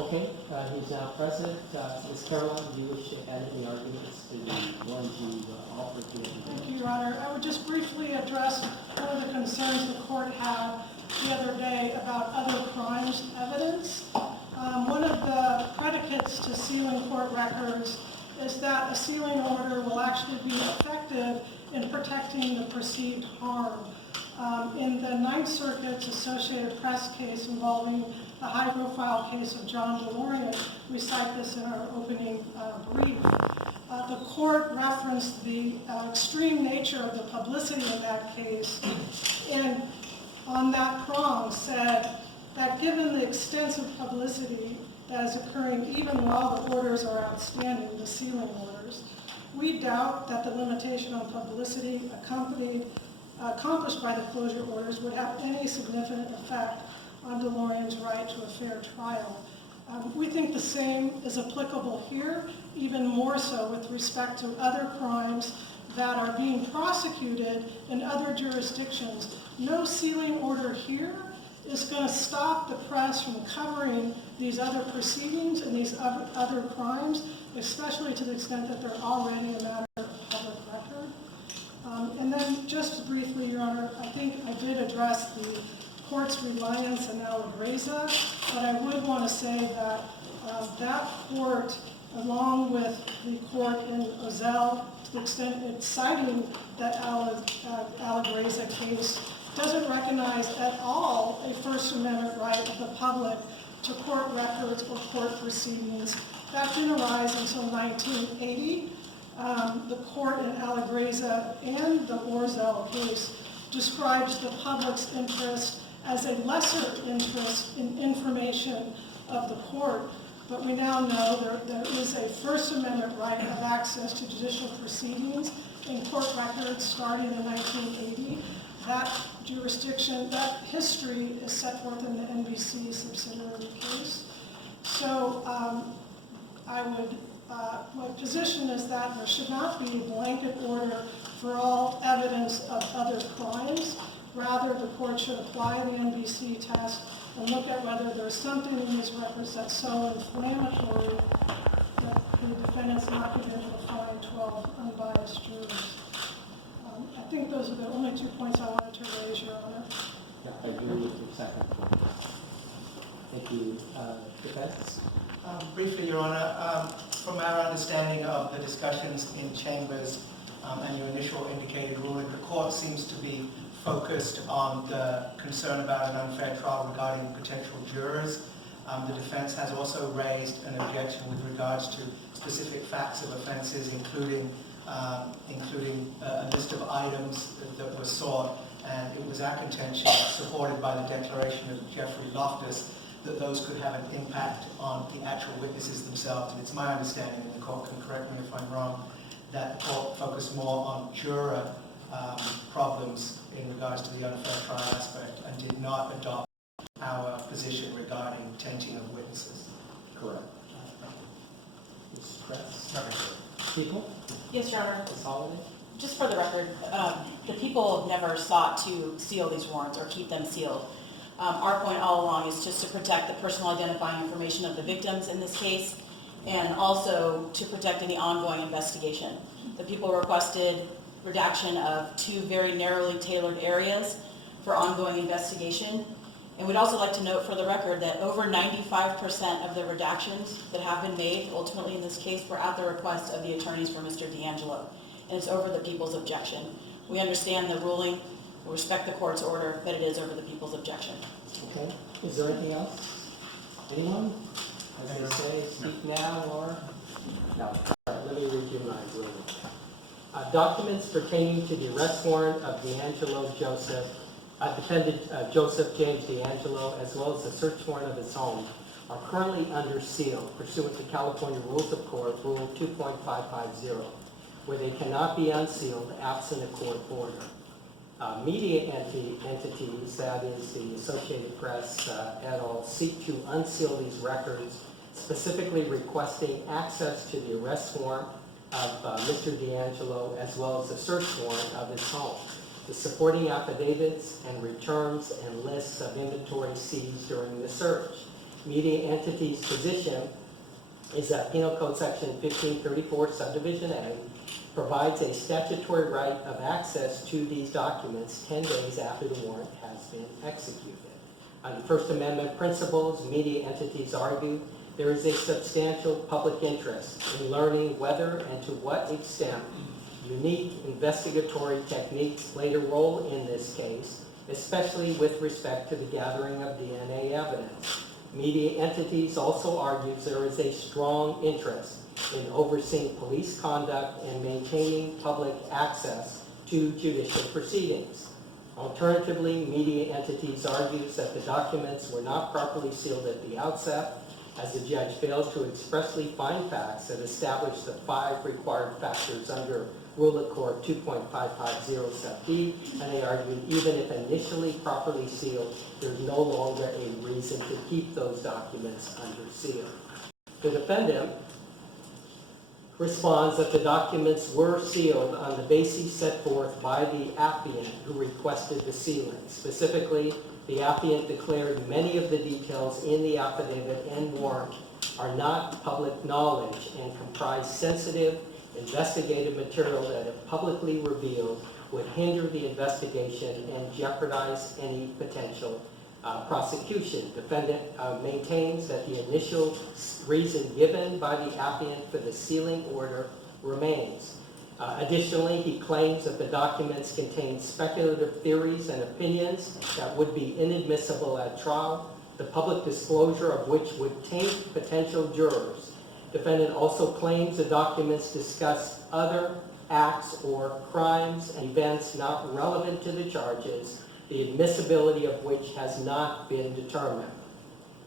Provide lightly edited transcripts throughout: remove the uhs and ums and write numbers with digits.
Okay, he's now present. Ms. Caroline, do you wish to add any arguments to the ones you offered to him? Thank you, Your Honor. I would just briefly address one of the concerns the court had the other day about other crimes evidence. One of the predicates to sealing court records is that a sealing order will actually be effective in protecting the perceived harm. In the Ninth Circuit's Associated Press case involving the high-profile case of John DeLorean, we cite this in our opening brief. The court referenced the extreme nature of the publicity in that case, and on that prong said that given the extensive publicity that is occurring even while the orders are outstanding, the sealing orders, we doubt that the limitation on publicity accomplished by the closure orders would have any significant effect on DeLorean's right to a fair trial. We think the same is applicable here, even more so with respect to other crimes that are being prosecuted in other jurisdictions. No sealing order here is going to stop the press from covering these other proceedings and these other crimes, especially to the extent that they're already a matter of public record. And then just briefly, Your Honor, I think I did address the court's reliance on Alagreza, but I would want to say that that court, along with the court in Ozell, to the extent it's citing that Alagreza case, doesn't recognize at all a First Amendment right of the public to court records or court proceedings. That didn't arise until 1980. The court in Alagreza and the Ozell case describes the public's interest as a lesser interest in information of the court. But we now know there is a First Amendment right of access to judicial proceedings in court records starting in 1980. That jurisdiction, that history is set forth in the NBC subsidiary case. So my position is that there should not be a blanket order for all evidence of other crimes. Rather, the court should apply the NBC test and look at whether there's something in these records that's so inflammatory that the defendant's not going to be able to find 12 unbiased jurors. I think those are the only 2 points I wanted to raise, Your Honor. Yeah, I agree with your second point. Thank you. Defense? Briefly, Your Honor, from our understanding of the discussions in chambers and your initial indicated ruling, the court seems to be focused on the concern about an unfair trial regarding potential jurors. The defense has also raised an objection with regards to specific facts of offenses, including a list of items that were sought, and it was our contention, supported by the declaration of Jeffrey Loftus, that those could have an impact on the actual witnesses themselves. And it's my understanding, and the court can correct me if I'm wrong, that the court focused more on juror problems in regards to the unfair trial aspect and did not adopt our position regarding tainting of witnesses. Correct. Mrs. Kress? People? Yes, Your Honor. Ms. Holiday? Just for the record, the people have never sought to seal these warrants or keep them sealed. Our point all along is just to protect the personal identifying information of the victims in this case, and also to protect any ongoing investigation. The people requested redaction of 2 very narrowly tailored areas for ongoing investigation. And we'd also like to note for the record that over 95% of the redactions that have been made ultimately in this case were at the request of the attorneys for Mr. DeAngelo, and it's over the people's objection. We understand the ruling, we respect the court's order, but it is over the people's objection. Okay. Is there anything else? Anyone? As they say, speak now or? No. All right, let me read you my ruling. Documents pertaining to the arrest warrant of DeAngelo Joseph, defendant Joseph James DeAngelo, as well as the search warrant of his home, are currently under seal pursuant to California Rules of Court, Rule 2.550, where they cannot be unsealed absent a court order. Media entities, that is the Associated Press et al., seek to unseal these records, specifically requesting access to the arrest warrant of Mr. DeAngelo as well as the search warrant of his home. the supporting affidavits and returns and lists of inventory seized during the search. Media entity's position is that Penal Code Section 1534 Subdivision A provides a statutory right of access to these documents 10 days after the warrant has been executed. On First Amendment principles, media entities argue there is a substantial public interest in learning whether and to what extent unique investigatory techniques played a role in this case, especially with respect to the gathering of DNA evidence. Media entities also argues there is a strong interest in overseeing police conduct and maintaining public access to judicial proceedings. Alternatively, media entities argues that the documents were not properly sealed at the outset, as the judge fails to expressly find facts that establish the 5 required factors under Rule of Court 2.550 sub D, and they argued even if initially properly sealed, there's no longer a reason to keep those documents under seal. The defendant responds that the documents were sealed on the basis set forth by the affiant who requested the sealing. Specifically, the affiant declared many of the details in the affidavit and warrant are not public knowledge and comprise sensitive investigative material that, if publicly revealed, would hinder the investigation and jeopardize any potential prosecution. Defendant maintains that the initial reason given by the affiant for the sealing order remains. Additionally, he claims that the documents contain speculative theories and opinions that would be inadmissible at trial, the public disclosure of which would taint potential jurors. Defendant also claims the documents discuss other acts or crimes and events not relevant to the charges, the admissibility of which has not been determined.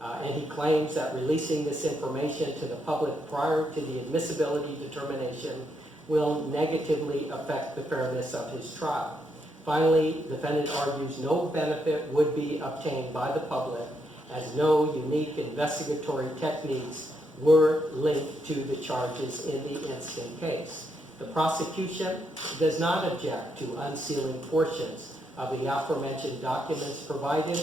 And he claims that releasing this information to the public prior to the admissibility determination will negatively affect the fairness of his trial. Finally, defendant argues no benefit would be obtained by the public as no unique investigatory techniques were linked to the charges in the instant case. The prosecution does not object to unsealing portions of the aforementioned documents provided.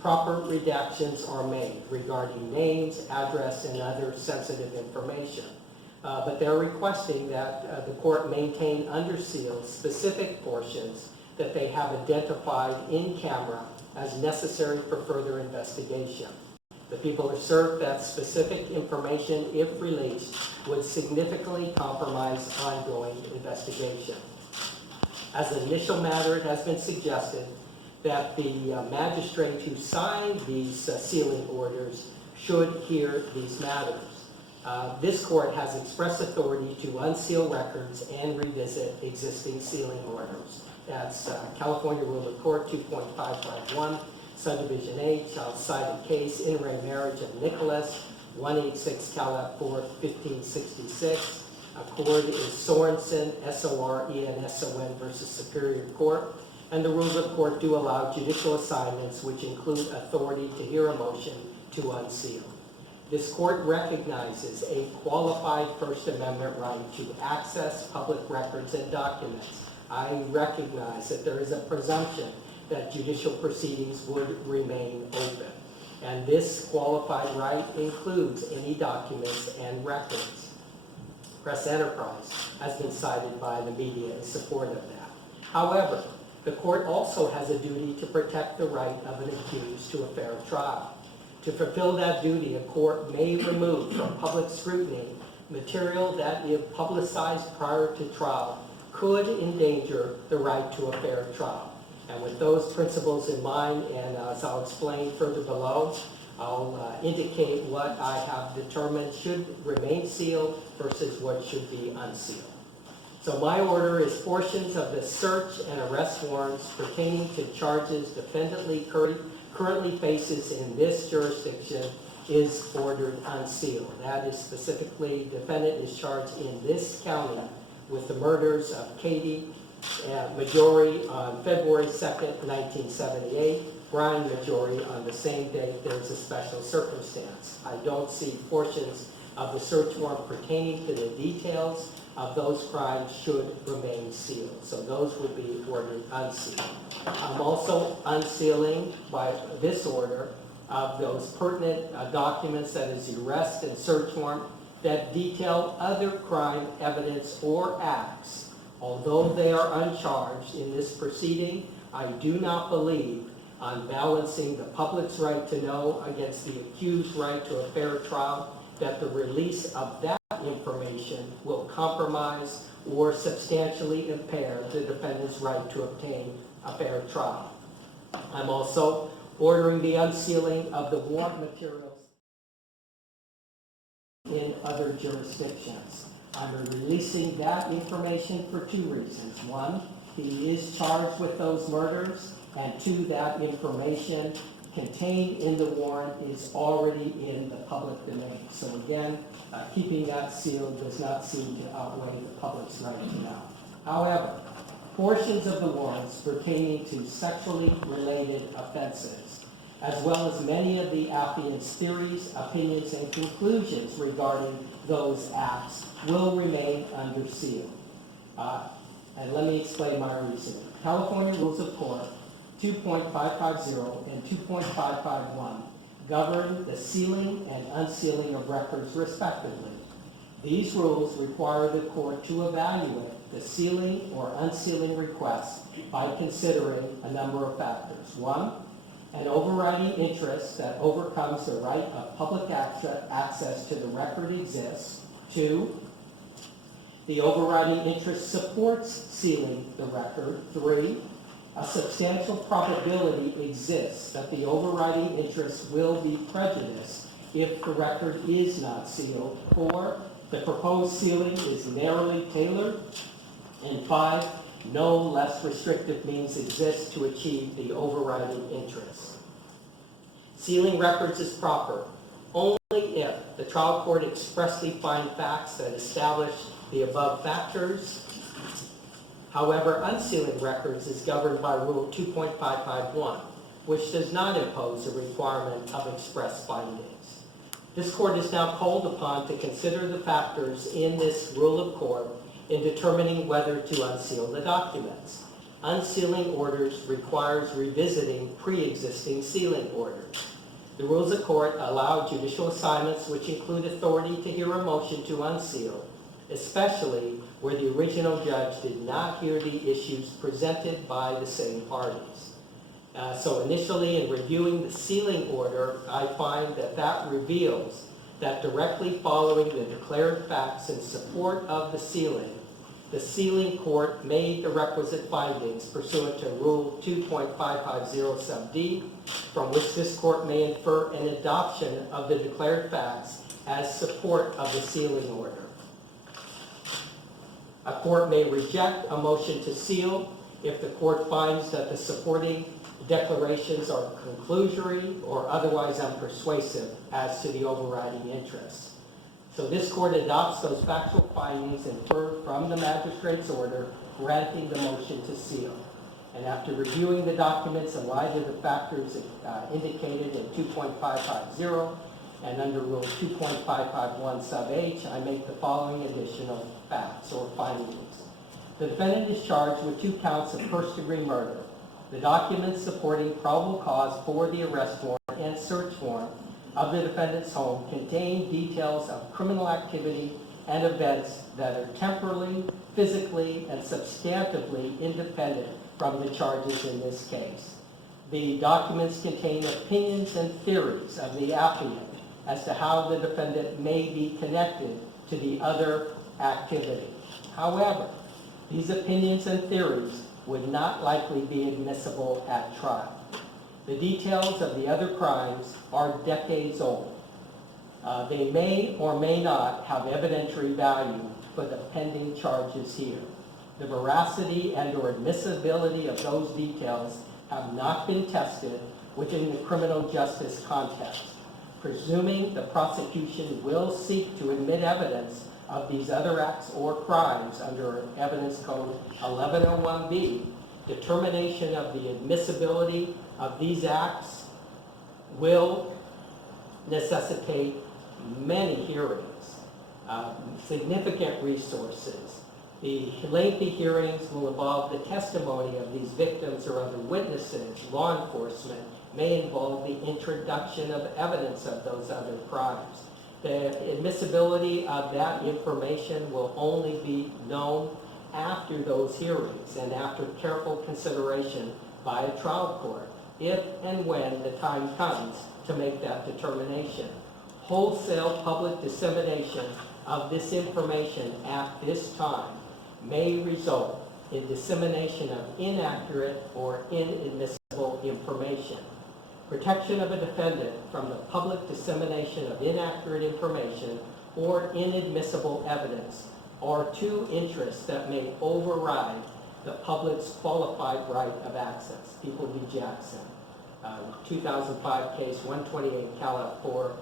Proper redactions are made regarding names, address, and other sensitive information. But they're requesting that the court maintain under seal specific portions that they have identified in camera as necessary for further investigation. The people assert that specific information, if released, would significantly compromise ongoing investigation. As an initial matter, it has been suggested that the magistrate who signed these sealing orders should hear these matters. This court has express authority to unseal records and revisit existing sealing orders. That's California Rule of Court 2.551, Subdivision H, cited case, in re Marriage of Nicholas, 186 Cal 4th, 1566. Accord is Sorensen, S-O-R-E-N-S-O-N versus Superior Court. And the rules of court do allow judicial assignments which include authority to hear a motion to unseal. This court recognizes a qualified First Amendment right to access public records and documents. I recognize that there is a presumption that judicial proceedings would remain open. And this qualified right includes any documents and records. Press Enterprise has been cited by the media in support of that. However, the court also has a duty to protect the right of an accused to a fair trial. To fulfill that duty, a court may remove from public scrutiny material that, if publicized prior to trial, could endanger the right to a fair trial. And with those principles in mind, and as I'll explain further below, I'll indicate what I have determined should remain sealed versus what should be unsealed. So my order is portions of the search and arrest warrants pertaining to charges defendant currently faces in this jurisdiction is ordered unsealed. That is specifically, defendant is charged in this county with the murders of Katie Majori on February 2nd, 1978, Brian Majori on the same date. There's a special circumstance. I don't see portions of the search warrant pertaining to the details of those crimes should remain sealed. So those would be ordered unsealed. I'm also unsealing by this order of those pertinent documents, that is the arrest and search warrant, that detail other crime evidence or acts. Although they are uncharged in this proceeding, I do not believe on balancing the public's right to know against the accused's right to a fair trial that the release of that information will compromise or substantially impair the defendant's right to obtain a fair trial. I'm also ordering the unsealing of the warrant materials in other jurisdictions. I'm releasing that information for two reasons. One, he is charged with those murders, and two, that information contained in the warrant is already in the public domain. So again, keeping that sealed does not seem to outweigh the public's right to know. However, portions of the warrants pertaining to sexually related offenses, as well as many of the affiant's theories, opinions, and conclusions regarding those acts will remain under seal. And let me explain my reasoning. California Rules of Court 2.550 and 2.551 govern the sealing and unsealing of records respectively. These rules require the court to evaluate the sealing or unsealing requests by considering a number of factors. One, an overriding interest that overcomes the right of public access to the record exists. Two, the overriding interest supports sealing the record. Three, a substantial probability exists that the overriding interest will be prejudiced if the record is not sealed. Four, the proposed sealing is narrowly tailored. And five, no less restrictive means exist to achieve the overriding interest. Sealing records is proper only if the trial court expressly find facts that establish the above factors. However, unsealing records is governed by Rule 2.551, which does not impose a requirement of express findings. This court is now called upon to consider the factors in this rule of court in determining whether to unseal the documents. Unsealing orders requires revisiting pre-existing sealing orders. The rules of court allow judicial assignments which include authority to hear a motion to unseal, especially where the original judge did not hear the issues presented by the same parties. So initially, in reviewing the sealing order, I find that reveals that directly following the declared facts in support of the sealing court made the requisite findings pursuant to Rule 2.550 sub D, from which this court may infer an adoption of the declared facts as support of the sealing order. A court may reject a motion to seal if the court finds that the supporting declarations are conclusory or otherwise unpersuasive as to the overriding interest. So this court adopts those factual findings inferred from the magistrate's order granting the motion to seal. And after reviewing the documents in light of the factors indicated in 2.550 and under Rule 2.551 sub H, I make the following additional facts or findings. The defendant is charged with 2 counts of first-degree murder. The documents supporting probable cause for the arrest warrant and search warrant of the defendant's home contain details of criminal activity and events that are temporally, physically, and substantively independent from the charges in this case. The documents contain opinions and theories of the affiant as to how the defendant may be connected to the other activity. However, these opinions and theories would not likely be admissible at trial. The details of the other crimes are decades old. They may or may not have evidentiary value for the pending charges here. The veracity and or admissibility of those details have not been tested within the criminal justice context. Presuming the prosecution will seek to admit evidence of these other acts or crimes under Evidence Code 1101B, determination of the admissibility of these acts will necessitate many hearings. significant resources. The lengthy hearings will involve the testimony of these victims or other witnesses. Law enforcement may involve the introduction of evidence of those other crimes. The admissibility of that information will only be known after those hearings and after careful consideration by a trial court, if and when the time comes to make that determination. Wholesale public dissemination of this information at this time may result in dissemination of inaccurate or inadmissible information. Protection of a defendant from the public dissemination of inaccurate information or inadmissible evidence are two interests that may override the public's qualified right of access. People v. Jackson, 2005 case 128 Calap 4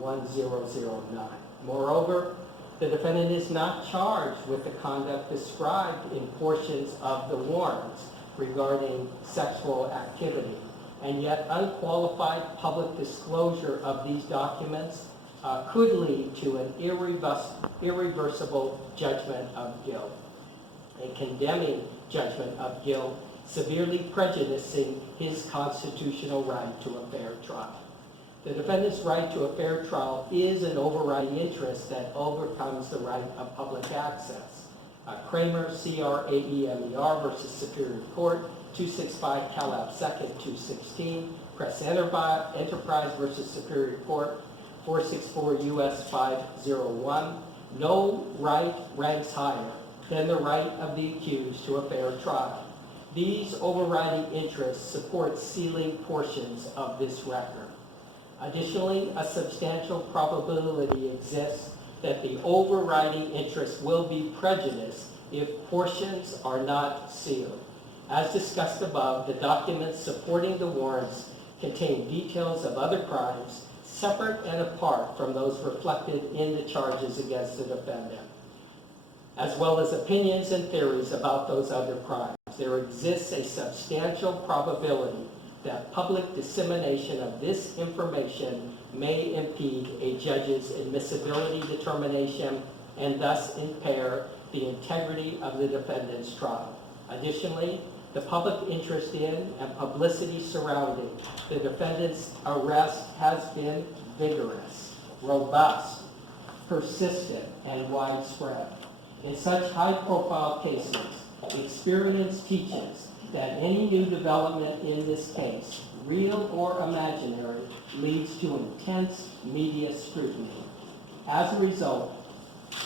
1009. Moreover, the defendant is not charged with the conduct described in portions of the warrants regarding sexual activity, and yet unqualified public disclosure of these documents could lead to an irreversible judgment of guilt, a condemning judgment of guilt, severely prejudicing his constitutional right to a fair trial. The defendant's right to a fair trial is an overriding interest that overcomes the right of public access. Kramer, C-R-A-E-M-E-R versus Superior Court, 265 Calap 2nd, 216. Press Enterprise versus Superior Court, 464 U.S. 501. No right ranks higher than the right of the accused to a fair trial. These overriding interests support sealing portions of this record. Additionally, a substantial probability exists that the overriding interest will be prejudiced if portions are not sealed. As discussed above, the documents supporting the warrants contain details of other crimes separate and apart from those reflected in the charges against the defendant, as well as opinions and theories about those other crimes. There exists a substantial probability that public dissemination of this information may impede a judge's admissibility determination and thus impair the integrity of the defendant's trial. Additionally, the public interest in and publicity surrounding the defendant's arrest has been vigorous, robust, persistent, and widespread. In such high-profile cases, experience teaches that any new development in this case, real or imaginary, leads to intense media scrutiny. As a result,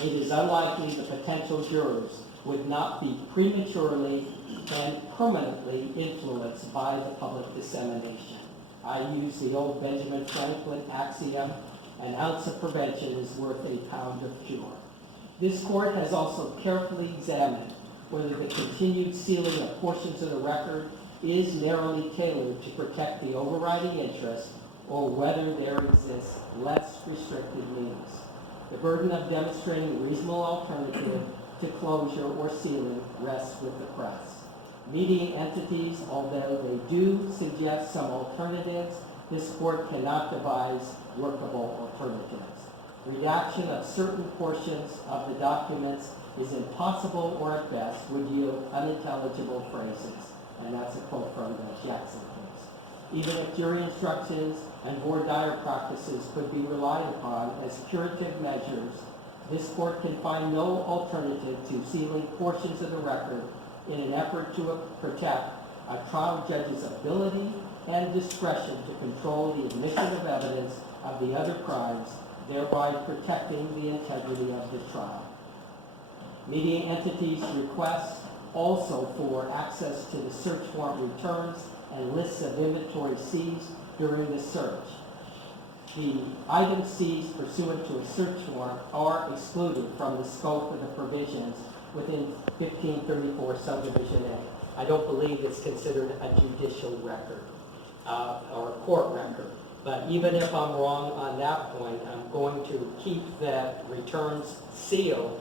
it is unlikely the potential jurors would not be prematurely and permanently influenced by the public dissemination. I use the old Benjamin Franklin axiom, an ounce of prevention is worth a pound of cure. This court has also carefully examined whether the continued sealing of portions of the record is narrowly tailored to protect the overriding interest or whether there exists less restrictive means. The burden of demonstrating a reasonable alternative to closure or sealing rests with the press. Media entities, although they do suggest some alternatives, this court cannot devise workable alternatives. Redaction of certain portions of the documents is impossible or at best would yield unintelligible phrases. And that's a quote from the Jackson case. Even if jury instructions and voir dire practices could be relied upon as curative measures, this court can find no alternative to sealing portions of the record in an effort to protect a trial judge's ability and discretion to control the admission of evidence of the other crimes, thereby protecting the integrity of the trial. Media entities request also for access to the search warrant returns and lists of inventory seized during the search. The items seized pursuant to a search warrant are excluded from the scope of the provisions within 1534 subdivision A. I don't believe it's considered a judicial record or a court record. But even if I'm wrong on that point, I'm going to keep that returns sealed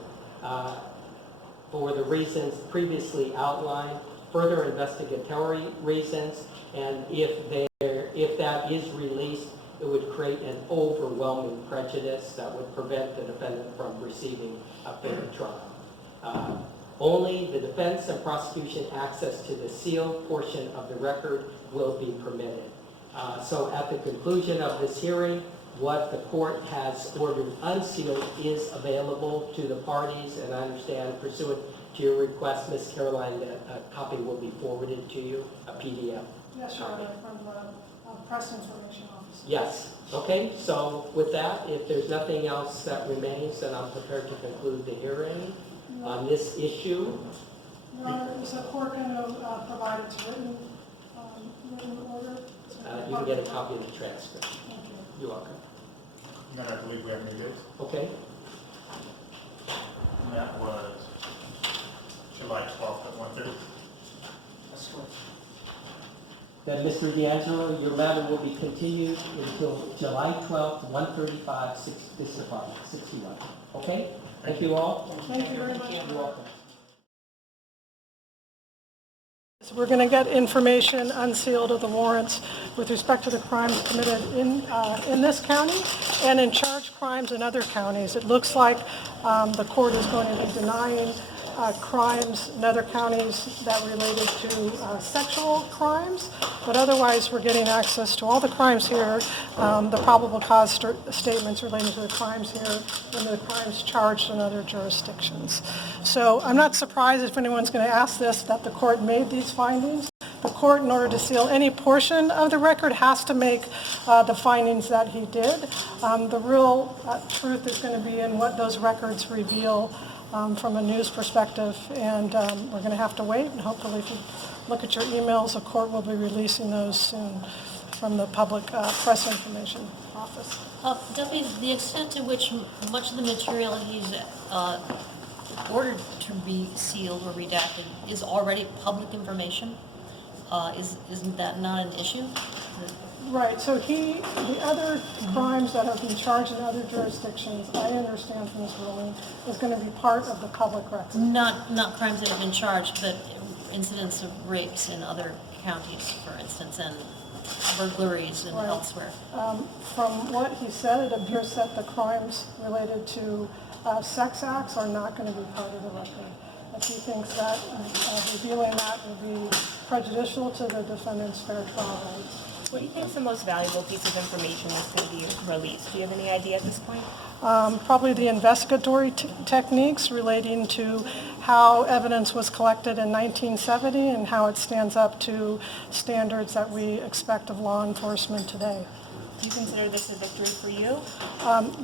for the reasons previously outlined, further investigatory reasons, and if that is released, it would create an overwhelming prejudice that would prevent the defendant from receiving a fair trial. Only the defense and prosecution access to the sealed portion of the record will be permitted. So at the conclusion of this hearing, what the court has ordered unsealed is available to the parties, and I understand pursuant to your request, Ms. Caroline, that a copy will be forwarded to you, a PDF. Yes, Your Honor, from the Press Information Office. Yes, okay, so with that, if there's nothing else that remains, then I'm prepared to conclude the hearing on this issue. Your Honor, is the court going to provide its written order? You can get a copy of the transcript. Thank you. You're welcome. No, I believe we have new dates. Okay, And that was July 12th at 1:30. then Mr. DeAngelo, your matter will be continued until July 12th, 1:35, 6th Department, 61. Okay? Thank you all. Thank you very much. You're welcome. So we're going to get information unsealed of the warrants with respect to the crimes committed in this county and in charged crimes in other counties. It looks like the court is going to be denying crimes in other counties that related to sexual crimes, but otherwise we're getting access to all the crimes here, the probable cause statements relating to the crimes here, and the crimes charged in other jurisdictions. So I'm not surprised if anyone's going to ask this, that the court made these findings. The court, in order to seal any portion of the record, has to make the findings that he did. The real truth is going to be in what those records reveal from a news perspective, and we're going to have to wait, and hopefully if you look at your emails, the court will be releasing those soon from the public press information office. Deputy, the extent to which much of the material he's ordered to be sealed or redacted is already public information, isn't that not an issue? Right, so the other crimes that have been charged in other jurisdictions, I understand from this ruling, is going to be part of the public record. Not crimes that have been charged, but incidents of rapes in other counties, for instance, and burglaries and Right. elsewhere. From what he said, it appears that the crimes related to sex acts are not going to be part of the record. If he thinks that revealing that will be prejudicial to the defendant's fair trial rights. What do you think is the most valuable piece of information that's going to be released? Do you have any idea at this point? Probably the investigatory techniques relating to how evidence was collected in 1970 and how it stands up to standards that we expect of law enforcement today. Do you consider this a victory for you?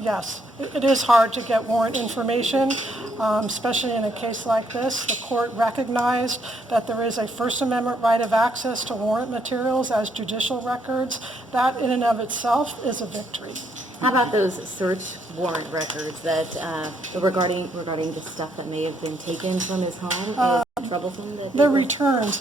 Yes, it is hard to get warrant information, especially in a case like this. The court recognized that there is a First Amendment right of access to warrant materials as judicial records. That in and of itself is a victory. How about those search warrant records that regarding the stuff that may have been taken from his home? Is it troublesome? The returns.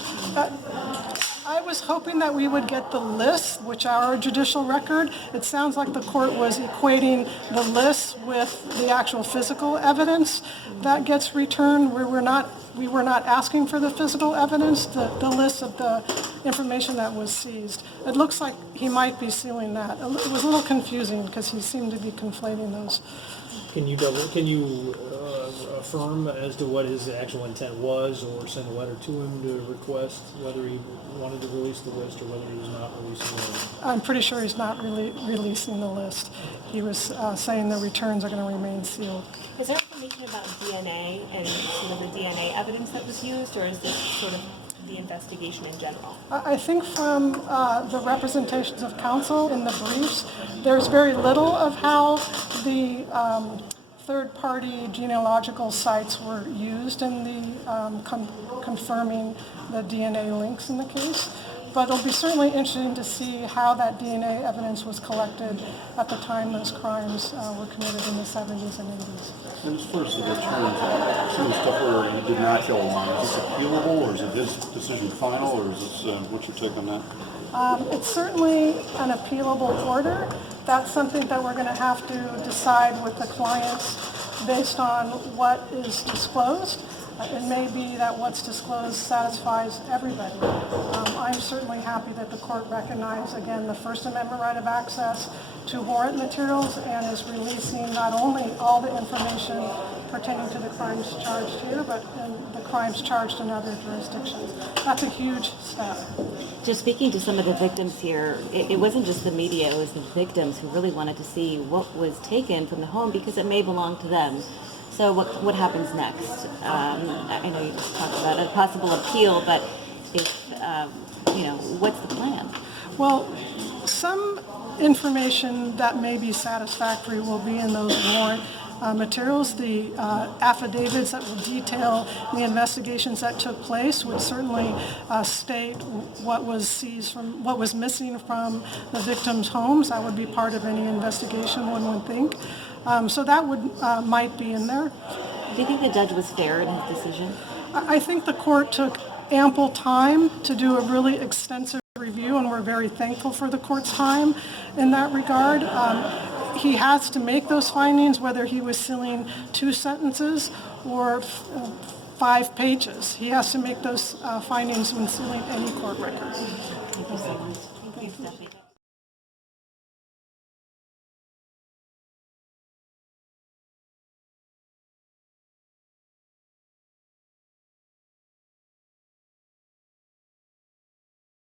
I was hoping that we would get the lists, which are a judicial record. It sounds like the court was equating the lists with the actual physical evidence that gets returned. We were not asking for the physical evidence, the list of the information that was seized. It looks like he might be sealing that. It was a little confusing because he seemed to be conflating those. Can you affirm as to what his actual intent was, or send a letter to him to request whether he wanted to release the list or whether he was not releasing the list? I'm pretty sure he's not releasing the list. He was saying the returns are going to remain sealed. Is there information about DNA and sort of the DNA evidence that was used, or is this sort of the investigation in general? I think from the representations of counsel in the briefs, there's very little of how the third-party genealogical sites were used in the confirming the DNA links in the case. But it'll be certainly interesting to see how that DNA evidence was collected at the time those crimes were committed in the 70s and 80s. And as far as the returns, some of the stuff where he did not kill a line, is this appealable, or is it his decision final, or is this, what's your take on that? It's certainly an appealable order. That's something that we're going to have to decide with the clients based on what is disclosed. It may be that what's disclosed satisfies everybody. I'm certainly happy happy that the court recognized, again, the First Amendment right of access to warrant materials and is releasing not only all the information pertaining to the crimes charged here, but the crimes charged in other jurisdictions. That's a huge step. Just speaking to some of the victims here, it wasn't just the media, it was the victims who really wanted to see what was taken from the home because it may belong to them. So what happens next? I know you just talked about a possible appeal, but if, what's the plan? Well, some information that may be satisfactory will be in those warrant materials. The affidavits that will detail the investigations that took place would certainly state what was seized from, what was missing from the victims' homes. That would be part of any investigation, one would think. So that might be in there. Do you think the judge was fair in his decision? I think the court took ample time to do a really extensive review, and we're very thankful for the court's time in that regard. He has to make those findings, whether he was sealing 2 sentences or 5 pages. He has to make those findings when sealing any court record. Thank you so much. Thank you, Stephanie.